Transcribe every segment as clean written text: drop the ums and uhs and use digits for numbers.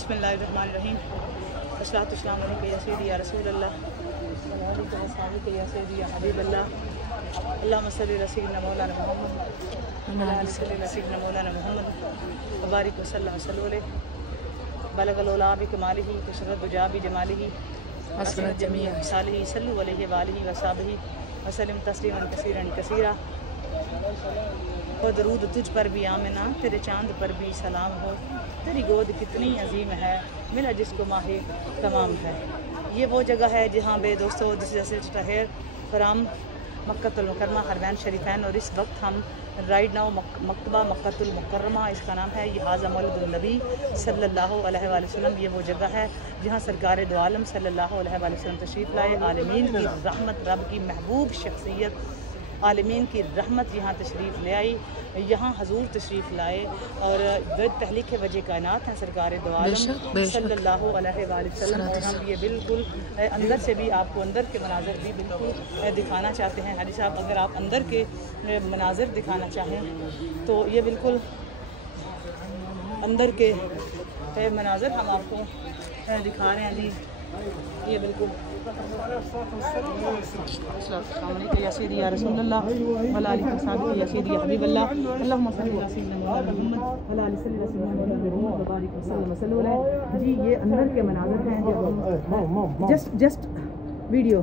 बिस्मिल्लाहिर्रहमानिर्रहीम। अस्सलातु वस्सलामु अलैका या सय्यदी या रसूलल्लाह व अलैका व सहाबिका या सय्यदी या हबीबल्लाह। अल्लाहुम्मा सल्लि अला सय्यिदिना मौलाना मुहम्मद व अला आलि सय्यिदिना मौलाना मुहम्मद व बारिक व सल्लल्लाहु अलैहि बलगल उला बि कमालिही कसरत दुजा बि जमालिही हसनत जमीअ मिसालिही सल्लु अलैहि व आलिहि व सहाबिही व सल्लिम तस्लीमन कसीरन कसीरा। और दरूद तुझ पर भी आमिना, तेरे चांद पर भी सलाम हो, तेरी गोद कितनी अजीम है, मिला जिसको माहे तमाम है। ये वो जगह है जहाँ बे दोस्तों दिस टहेर फ्राम मक्कतुल मुकर्रमा हरमैन शरीफैन। और इस वक्त हम राइट नाउ मकतबा मक्कतुल मुकर्रमा इसका नाम है। ये हाज़ा मौलिदुन नबी सल्लल्लाहु अलैहि वसल्लम। ये वो जगह है जहाँ सरकार दो आलम सल्लल्लाहु अलैहि वसल्लम तशरीफ़ लाए। आलमीन की रहमत, रब की महबूब शख्सियत आलमीन की रहमत यहाँ तशरीफ़ ले आई, यहाँ हजूर तशरीफ़ लाए। और पहली के वजह कायनात हैं सरकार दो आलम सल्लल्लाहु अलैहि वसल्लम। और हम ये बिल्कुल अंदर से भी आपको अंदर के मनाज़र भी बिल्कुल दिखाना चाहते हैं। हाजी साहब अगर आप अंदर के मनाज़र दिखाना चाहें तो ये बिल्कुल अंदर के मनाज़र हम आपको दिखा रहे हैं जी। ये बिल्कुल या सय्यदी या रसूलल्लाह व अला आलिहि व सहाबिही या सय्यदी या हबीबल्लाह। अल्लाहुम्मा सल्लि अला सय्यिदिना मौलाना मुहम्मद व अला आलि सय्यिदिना व बारिक व सल्लम अलैहि। जी ये अंदर के मनाज़र हैं। जस्ट वीडियो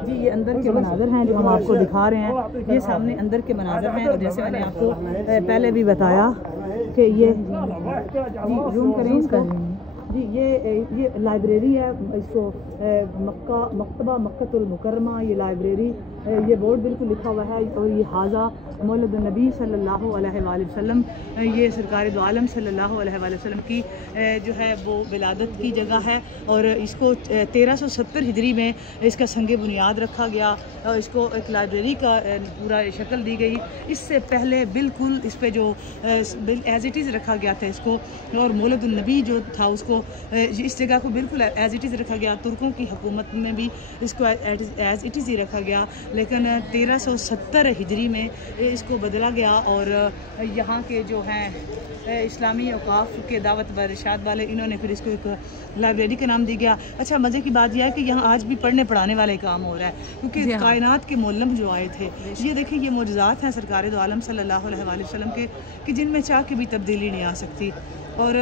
जी ये अंदर के मनाज़र हैं जो हम आपको दिखा रहे हैं। ये सामने अंदर के मनाज़र हैं। और जैसे मैंने आपको पहले भी बताया कि ये जी जूम करें इसका जी ये लाइब्रेरी है। इसको मकतबा मक्कतुल मुकर्रमा ये लाइब्रेरी, ये बोर्ड बिल्कुल लिखा हुआ है। और ये हाज़ा मौलिदुन नबी सल्लल्लाहु अलैहि वसल्लम, ये सरकार दो आलम सल्लल्लाहु अलैहि वसल्लम की जो है वो विलादत की जगह है। और इसको 1370 हिजरी में इसका संग बुनियाद रखा गया और इसको एक लाइब्रेरी का पूरा शक्ल दी गई। इससे पहले बिल्कुल इस पर जो एज़ इट इज़ रखा गया था इसको, और मौलिदुन नबी जो था उसको इस जगह को बिल्कुल एज़ इट इज़ रखा गया। तुर्कों की हुकूमत में भी इसको एज़ इट इज़ ही रखा गया, लेकिन 1370 हिजरी में इसको बदला गया। और यहाँ के जो हैं इस्लामी औकाफ के दावत व इरशाद वाले, इन्होंने फिर इसको एक लाइब्रेरी का नाम दिया गया। अच्छा मज़े की बात यह है कि यहाँ आज भी पढ़ने पढ़ाने वाले काम हो रहा है, क्योंकि कायनात के मोल्लम जो आए थे, ये देखिए ये मौजज़ात हैं सरकार दो आलम सल्लल्लाहु अलैहि वसल्लम के, कि जिनमें चाह के भी तब्दीली नहीं आ सकती। और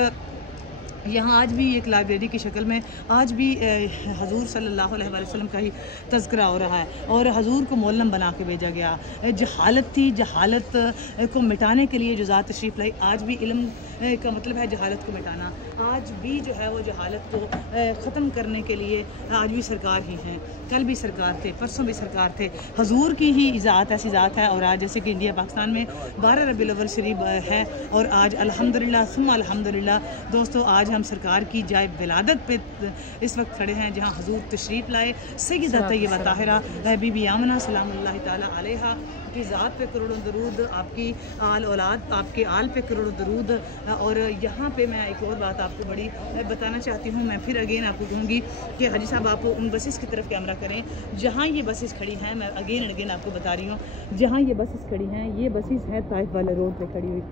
यहाँ आज भी एक लाइब्रेरी की शक्ल में आज भी हजूर सल्लल्लाहु अलैहि वसल्लम का ही तज़किरा हो रहा है। और हजूर को मोल्लम बना के भेजा गया। जहालत थी, जहालत को मिटाने के लिए जो ज़ात तशरीफ़ लाई। आज भी इल्म का मतलब है जहालत को मिटाना। आज भी जो है वो जहालत को ख़त्म करने के लिए आज भी सरकार ही हैं। कल भी सरकार थे, परसों भी सरकार थे। हजूर की ही ज़ात ऐसी ज़ात है। और आज जैसे कि इंडिया पाकिस्तान में 12 रबीउल अव्वल शरीफ है, और आज अल्हम्दुलिल्लाह सुम्मा अल्हम्दुलिल्लाह दोस्तों आज हम सरकार की जाए विलादत पे इस वक्त खड़े हैं, जहाँ हजूर तशरीफ़ लाए। सय्यदा तय्यबा ताहिरा बीबी आमना सलामुल्लाहि ताला अलैहा की ज़ात पे करोड़ों दरूद, आपकी आल औलाद, आपके आल पे करोड़ों दरूद। और यहाँ पे मैं एक और बात आपको बड़ी बताना चाहती हूँ। मैं फिर अगेन आपको कहूँगी कि हाजी साहब आप उन बसेस की तरफ कैमरा करें जहाँ ये बसेस खड़ी हैं। मैं अगेन एंड अगेन आपको बता रही हूँ, जहाँ ये बसेस खड़ी हैं, ये बसेस हैं ताइफ वाले रोड पे खड़ी हुई।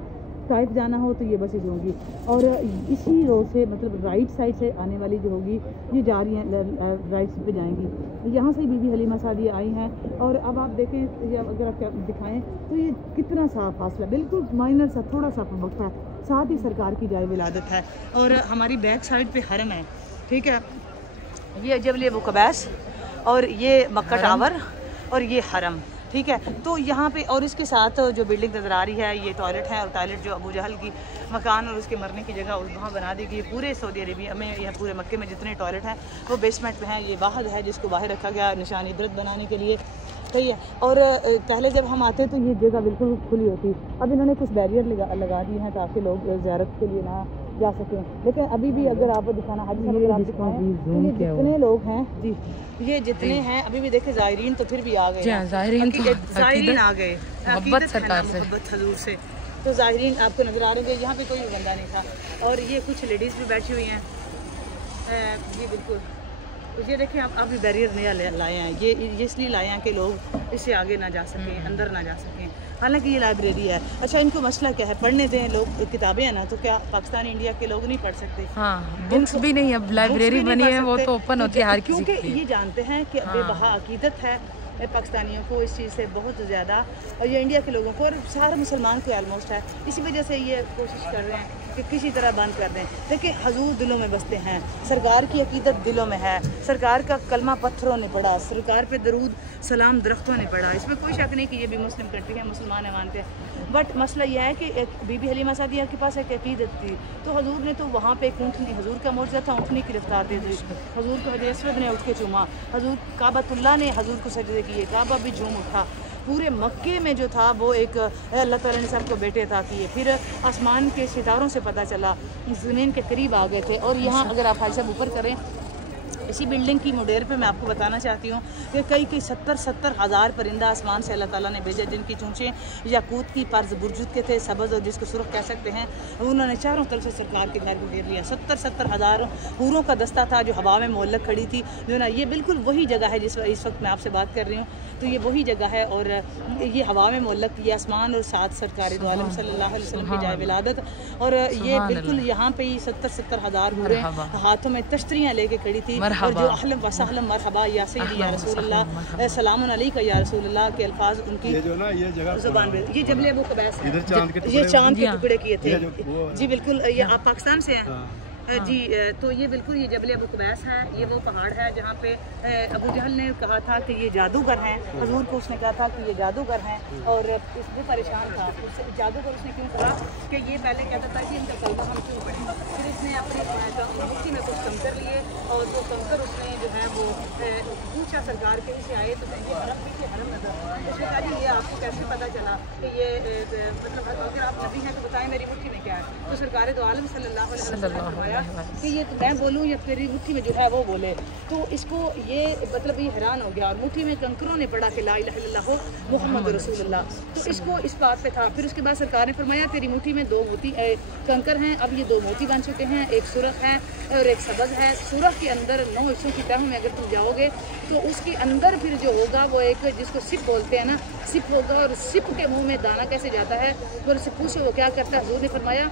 ताइफ जाना हो तो ये बसेस होंगी, और इसी रोड से मतलब राइट साइड से आने वाली जो होगी ये जा रही हैं राइट पे जाएंगी। यहाँ से बीबी हलीमा सादी आई हैं। और अब आप देखें ये अगर आप दिखाएं तो ये कितना सा फासला, बिल्कुल माइनर सा थोड़ा सा वक्त है, साथ ही सरकार की जाए विलादत है। और हमारी बैक साइड पे हरम है, ठीक है। ये जबल वो कबैस और ये मक्का टावर और ये हरम, ठीक है। तो यहाँ पे और इसके साथ जो बिल्डिंग नज़र आ रही है ये टॉयलेट है। और टॉयलेट जो अबू जहल की मकान और उसके मरने की जगह वहाँ बना दी गई। पूरे सऊदी अरेबिया में या पूरे मक्के में जितने टॉयलेट हैं वो बेसमेंट में हैं। ये वाहद है जिसको बाहर रखा गया निशानी इबरत बनाने के लिए, सही है। और पहले जब हम आते तो ये जगह बिल्कुल खुली होती। अब इन्होंने कुछ बैरियर लगा दिए हैं ताकि लोग ज़ियारत के लिए ना जा सकें। लेकिन अभी भी अगर आपको दिखाना हाजी साहब तो ये जितने लोग हैं जी, ये जितने हैं अभी भी देखे ज़ायरीन तो फिर भी आ गए, ज़ायरीन आ गए मोहब्बत हजूर से। तो ज़ायरीन आपको नज़र आ रहे हैं। यहाँ पे कोई बंदा नहीं था। और ये कुछ लेडीज़ भी बैठी हुई हैं जी बिल्कुल। तो ये देखें आप अभी बैरियर नया लाए हैं। ये इसलिए लाए हैं कि लोग इससे आगे ना जा सकें, अंदर ना जा सकें। हालांकि ये लाइब्रेरी है। अच्छा, इनको मसला क्या है? पढ़ने दें लोग, किताबें हैं ना, तो क्या पाकिस्तान इंडिया के लोग नहीं पढ़ सकते? हाँ, बुक्स भी नहीं, अब लाइब्रेरी बनी है वो तो ओपन होती है हर किसी के लिए। क्योंकि ये जानते हैं कि बेबहा अकीदत है पाकिस्तानियों को इस चीज़ से बहुत ज़्यादा, और ये इंडिया के लोगों को और सारे मुसलमान को ऑलमोस्ट है। इसी वजह से ये कोशिश कर रहे हैं कि किसी तरह बंद कर दें। देखिए, हजूर दिलों में बसते हैं, सरकार की अकीदत दिलों में है, सरकार का कलमा पत्थरों ने पढ़ा, सरकार पे दरूद सलाम दरख्तों ने पढ़ा। इसमें कोई शक नहीं कि ये भी मुस्लिम कंट्री है, मुसलमान है, मानते हैं। बट मसला यह है कि बीबी हलीमा सादिया के पास एक अकीदत थी, तो हजूर ने तो वहाँ पे एक ऊँटनी, हजूर का मौजूदा था, ऊँटनी की रफ्तार दे दी, हजूर को हजरत असवद ने उठ के चूमा, हजूर काबतुल्लाह ने हजूर को सजदे किए, काबा भी झूम उठा। पूरे मक्के में जो था वो एक अल्लाह ताला ने सबको बेटे था किए। फिर आसमान के सितारों से पता चला, ज़मीन के करीब आ गए थे। और यहाँ अगर आप हाजी साहब ऊपर करें, इसी बिल्डिंग की मुडेर पे मैं आपको बताना चाहती हूँ कि कई 70 हज़ार परिंदा आसमान से अल्लाह ताला ने भेजे, जिनकी चूँचें याकूत की पर्ज बुरजुद के थे, सब्ज़ और जिसको सुर्ख कह सकते हैं। उन्होंने चारों तरफ से सरकार के घर को घेर लिया। 70 हज़ार हूरों का दस्ता था जो हवा में मोहल्लक खड़ी थी, जो ना ये बिल्कुल वही जगह है जिस इस वक्त मैं आपसे बात कर रही हूँ। तो ये वही जगह है और ये हवा में मोहल्लक, ये आसमान और साथ सरकार दो आलम सल्लल्लाहु अलैहि वसल्लम की जाए विलादत। और ये बिल्कुल यहाँ पे ही 70 हज़ार हूरें हाथों में तश्तरियाँ लेके खड़ी थी, और जो अहलन व सहलन मरहबा या सय्यदी या रसूलल्लाह सलामुन अलैका या रसूलल्लाह के अल्फाज उनकी ये ज़ुबान पे। ये जबल अबू क़बैस है, ये चांद के टुकड़े किए थे। जी बिल्कुल, ये आप पाकिस्तान से हैं जी। तो ये बिल्कुल ये जबल अबू क़बैस है, ये वो पहाड़ है जहाँ पे अबू जहल ने कहा था कि ये जादूगर हैं। हजूर को उसने कहा था कि ये जादूगर हैं, और वो परेशान था उससे। जादूगर उसने क्यों कहा कि ये पहले कहता था कि इनका कलमा हम क्यों पढ़ें। फिर इसने अपनी मुट्ठी में कुछ कंकर लिए, और वो कंकर उसने जो है वो पूछा सरकार के से आए तो ये हरम पीछे हरम नजर। उसने कहा जी ये आपको कैसे पता चला कि ये मतलब अगर आप नबी हैं तो बताएं मेरी मुट्ठी में क्या है। तो सरकार दो आलम सल्लल्लाहु अलैहि वसल्लम कि ये तो मैं बोलूँ या तेरी मुट्ठी में जो है वो बोले। तो इसको ये मतलब ये हैरान हो गया, और मुट्ठी में कंकरों ने पढ़ा कि ला इलाहा इल्लल्लाह मुहम्मद रसूलुल्लाह। तो इसको इस बात पे था। फिर उसके बाद सरकार ने फरमाया तेरी मुट्ठी में 2 मोती कंकर हैं, अब ये 2 मोती बन चुके हैं, एक सुरख है और एक सब्ज़ है। सुरख के अंदर 9 हिस्सों की तह में अगर तुम जाओगे तो उसके अंदर फिर जो होगा वो एक जिसको सिप बोलते हैं ना, सिप होगा, और सिप के मुँह में दाना कैसे जाता है फिर उससे पूछो वो क्या करता है। हजूर ने फरमाया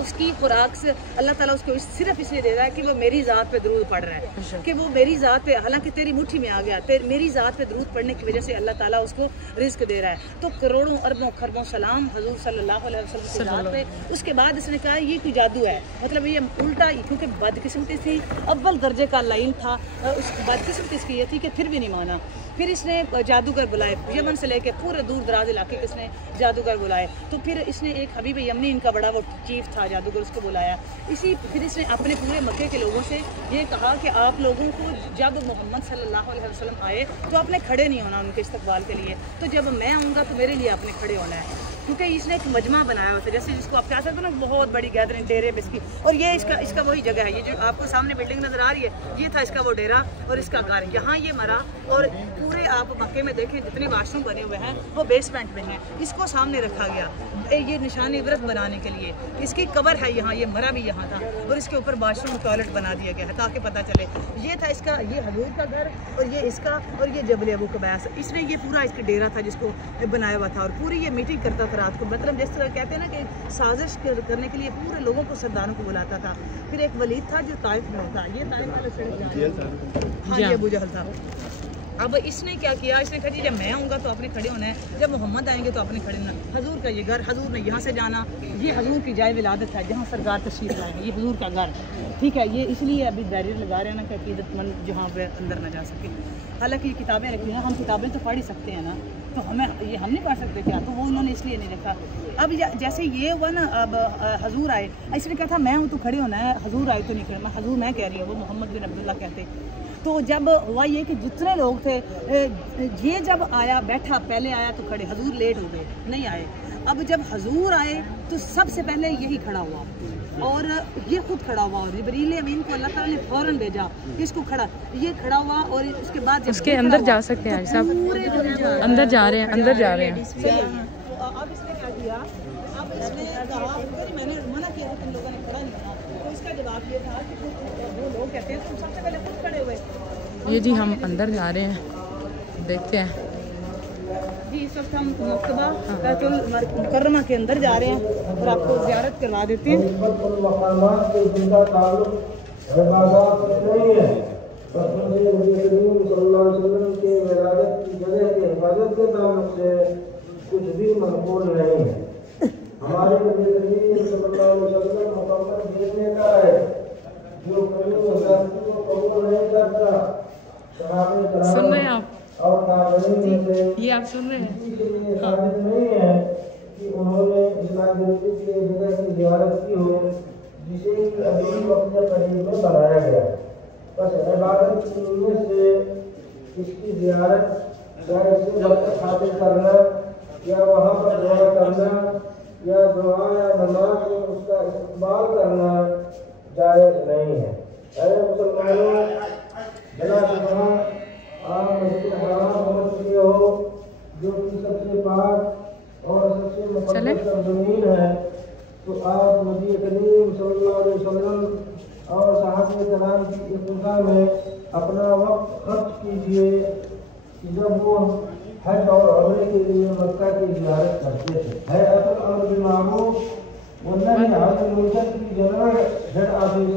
उसकी खुराक से अल्लाह ताला उसको सिर्फ इसलिए दे रहा है कि वो मेरी ज़ात पे दरूद पढ़ रहा है, कि वो मेरी ज़ात पे, हालांकि तेरी मुट्ठी में आ गया, मेरी ज़ात पे दरूद पढ़ने की वजह से अल्लाह ताला उसको रिस्क दे रहा है। तो करोड़ों अरबों खरबों सलाम हजूर सल्लल्लाहु अलैहि वसल्लम की ज़ात पे। उसके बाद इसने कहा ये कोई जादू है, मतलब ये उल्टा, क्योंकि बदकिस्मती थी, अव्वल दर्जे का लाइन था, उस बदकिस्मती इसकी ये थी कि फिर भी नहीं माना। फिर इसने जादूगर बुलाए, यमन से लेके पूरे दूर दराज इलाके के इसने जादूगर बुलाए। तो फिर इसने एक हबीब यमनी, इनका बड़ा वो चीफ था जादूगर, उसको बुलाया। फिर इसने अपने पूरे मक्के के लोगों से ये कहा कि आप लोगों को जब मोहम्मद सल्लल्लाहु अलैहि वसल्लम आए तो आपने खड़े नहीं होना उनके इस्तकबाल के लिए, तो जब मैं आऊँगा तो मेरे लिए आपने खड़े होना है। क्योंकि इसने एक मजमा बनाया होता है, जैसे जिसको आप कह सकते हो ना बहुत बड़ी गैदरिंग, डेरे बिस्की। और ये इसका वही जगह है, ये जो आपको सामने बिल्डिंग नज़र आ रही है, ये था इसका वो डेरा और इसका घर। यहाँ ये मरा, और पूरे आप मक्के में देखें जितने वाशरूम बने हुए हैं वो बेसमेंट में हैं। इसको सामने रखा गया ये निशान इबरत बनाने के लिए। इसकी कबर है यहाँ, ये मरा भी यहाँ था, और इसके ऊपर वाशरूम टॉयलेट बना दिया गया है ताकि पता चले। ये था इसका, ये हजूर का घर, और ये इसका, और ये जबल अबू क़बैस। इसने ये पूरा इसका डेरा था जिसको बनाया हुआ था, और पूरी ये मीटिंग करता था रात को, मतलब जिस तरह कहते हैं ना कि साजिश करने के लिए पूरे लोगों को, सरदारों को बुलाता था। फिर एक वलीद था जो ताइफ में होता, ये ताइफ वाले सड़क, हाँ ये अबू जहल था। अब इसने क्या किया, इसने कहा जी जब मैं आऊँगा तो आपने खड़े होना है, जब मोहम्मद आएंगे तो आपने खड़े होना। हजूर का ये घर, हजूर ने यहाँ से जाना, ये हजूर की जाए विलादत है जहाँ सरकार तशरीफ लाएंगे, ये हजूर का घर, ठीक है। ये इसलिए अभी बैरियर लगा रहे हैं ना कि अकीदतमंद जहाँ पे अंदर ना जा सके। हालांकि ये किताबें रखी हैं, हम किताबें तो पढ़ ही सकते हैं ना, तो हम नहीं पढ़ सकते क्या? तो वो उन्होंने इसलिए नहीं रखा। अब जैसे ये हुआ ना, अब हजूर आए, इसने कहा था मैं हूँ तो खड़े होना है, हजूर आए तो नहीं खड़े, मैं हजूर मैं कह रही हूँ, वो मोहम्मद बिन अब्दुल्ला कहते। तो जब हुआ ये कि जितने लोग थे, ये जब आया बैठा, पहले आया तो खड़े, हजूर लेट हो गए नहीं आए। अब जब हजूर आए तो सबसे पहले यही खड़ा हुआ, और ये खुद खड़ा हुआ, और जिब्रील अमीन को अल्लाह ताला ने फौरन भेजा इसको खड़ा, ये खड़ा हुआ। और उसके बाद उसके अंदर जा सकते हैं सब, अंदर जा रहे हैं, अंदर जा रहे हैं। तो अब इसने क्या किया, अब इसने कहा मैंने मना किया था तुम लोगों ने खड़ा नहीं होना, तो इसका जवाब ये था कि वो लोग कहते हैं तुम सबसे पहले खुद खड़े हुए। ये जी हम अंदर जा रहे हैं, देखते हैं। जी इस वक्त हम मकतबा बैतुल मुकर्रमा के अंदर जा रहे हैं और आपको ज़ियारत करवा देते हैं। कुछ भी मनकूल नहीं है। हमारे नबी करीम सल्लल्लाहु अलैहि वसल्लम मुकम्मल देने का है, जो कभी वज़ारत को कबूल नहीं करता। सहाबे कराम सुन रहे हैं आप? और ताबईन में से ये आप सुन रहे हैं? ये साबित नहीं है कि उन्होंने इस्लाम के जगह की ज़ियारत की हो जिसे कि अभी अपने करीब में बनाया गया। बस इबादत की नीयत से इसकी ज़ियारत या इससे बरकत हासिल करना या वहाँ पर दुआ करना या दुआ या नमाज में उसका इस्तेमाल करना जायज़ नहीं है। अरे मुसलमानों, भला आप मस्जिद हराम पहुँच चुके हो जो कि सबसे पाक और सबसे मुक़द्दस ज़मीन है, तो आप नबी करीम सल्लल्लाहु अलैहि वसल्लम और सहाबे कराम की इत्तिबा में अपना वक्त खर्च कीजिए कि जब वो हज और उम्रे के लिए मक्का की ज़ियारत करते थे। है असल अमर बिल मारूफ वन्नही अनिल मुनकर की जगह हेड ऑफिस